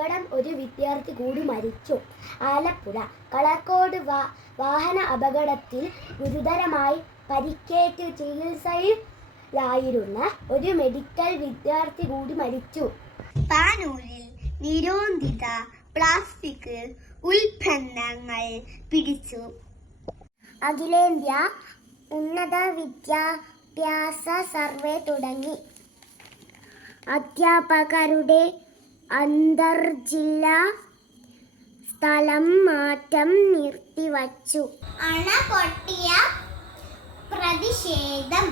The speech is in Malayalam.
അപകടം ഒരു വിദ്യാർത്ഥി കൂടി മരിച്ചു. ആലപ്പുഴ കളക്കോട് വാഹന അപകടത്തിൽ ഗുരുതരമായി പരിക്കേറ്റ് ചികിത്സയിലായിരുന്ന ഒരു മെഡിക്കൽ വിദ്യാർത്ഥി കൂടി മരിച്ചു. പാനൂരിൽ നിരോധിത പ്ലാസ്റ്റിക് ഉൽപ്പന്നങ്ങൾ പിടിച്ചു. അഖിലേന്ത്യാ ഉന്നത വിദ്യാഭ്യാസ സർവേ തുടങ്ങി. അധ്യാപകരുടെ അന്തർജില്ലാ സ്ഥലം മാറ്റം നിർത്തിവച്ചു. അണ പൊട്ടിയ പ്രതിഷേധം.